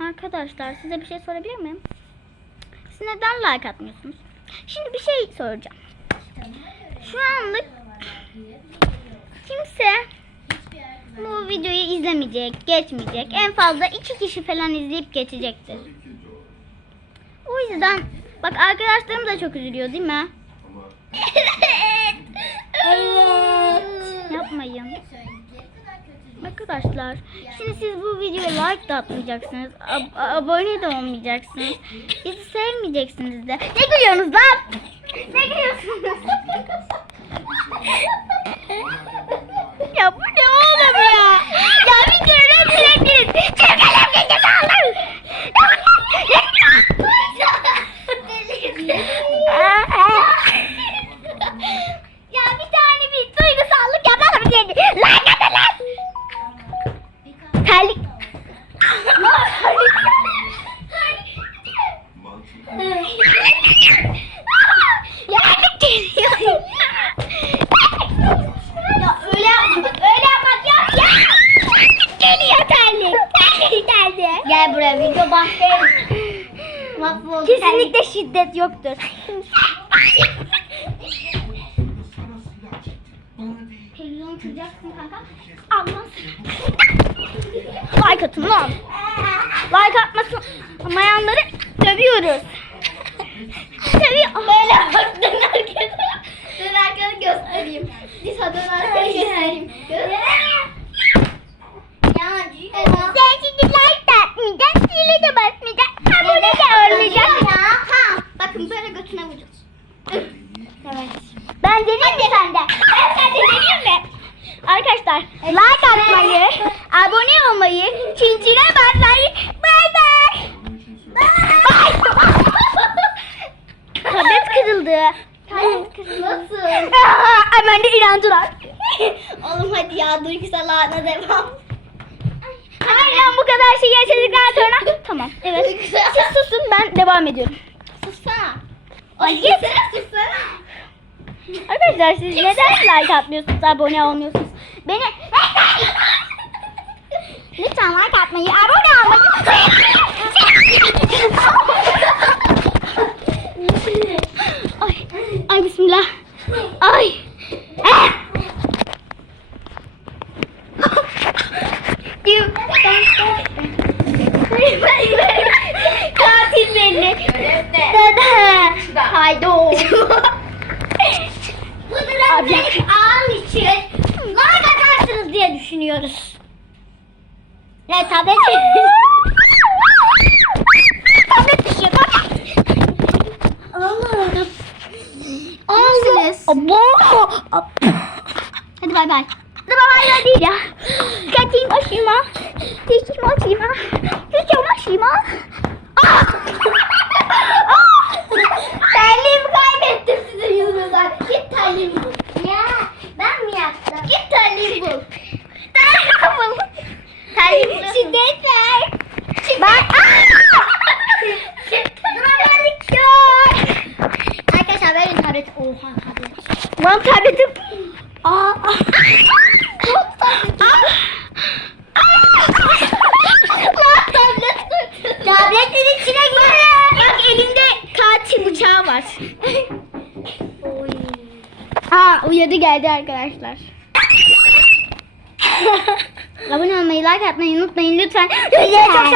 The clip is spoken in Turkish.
Arkadaşlar size bir şey sorabilir miyim? Siz neden like atmıyorsunuz? Şimdi bir şey soracağım. Şu anlık kimse bu videoyu izlemeyecek, geçmeyecek. En fazla iki kişi falan izleyip geçecektir. O yüzden bak arkadaşlarım da çok üzülüyor değil mi? Evet. Evet. Yapmayın. Arkadaşlar şimdi siz bu videoya like de atmayacaksınız. ab- abone de olmayacaksınız. Bizi sevmeyeceksiniz de. Ne gülüyorsunuz lan? Ne gülüyorsunuz? Gel buraya video bahsedelim. Mahvoldu. Kesinlikle şiddet yoktur. Televizyonu kıracaksın kanka. Allah. Like atın lan. Like atmayanları dövüyoruz. Dövüyor. Böyle dön arkada. Dön arkanı göstereyim. Lisa dön arkanı göstereyim. Ya Sen şimdi like de atmayacaksın, zile de basmayacaksın, abone de olmayacaksın. Ha, bakın böyle götüne vuracağız. Evet. Ben deneyim mi sende? Ben sen de deneyeyim mi? Arkadaşlar like atmayı, abone olmayı, çinçine basmayı, bay bay. Bay. Tablet kırıldı. Nasıl? Hemen de inandılar. Oğlum hadi ya duygusal ana devam. Aynen bu kadar şey yaşadıktan sonra. Tamam evet. Siz susun ben devam ediyorum. Sussana. Ay, git. Sussana. Arkadaşlar siz neden like atmıyorsunuz, abone olmuyorsunuz? Beni lütfen like atmayı, abone olmayı. ay, ay bismillah. Ay. Katil. Dede. Haydi dramayı ağın için like atarsınız diye düşünüyoruz. Ya tablet Tablet düşüyor. Allah'ım. Alsınız. Abo. Hadi bay bay. Hadi bay bay değil ya. Kaçayım başıma. Geçeyim başıma. Geçeyim başıma. Şiddet ver. Ben... Dramatik yok. Arkadaşlar verin tableti. Oha tablet. Lan tabletim. Aa. Çok tatlı. Lan tablet. Tabletin içine. Bak elinde katil bıçağı var. Oy. Uyarı geldi arkadaşlar. Abone olmayı, like atmayı unutmayın lütfen. Çok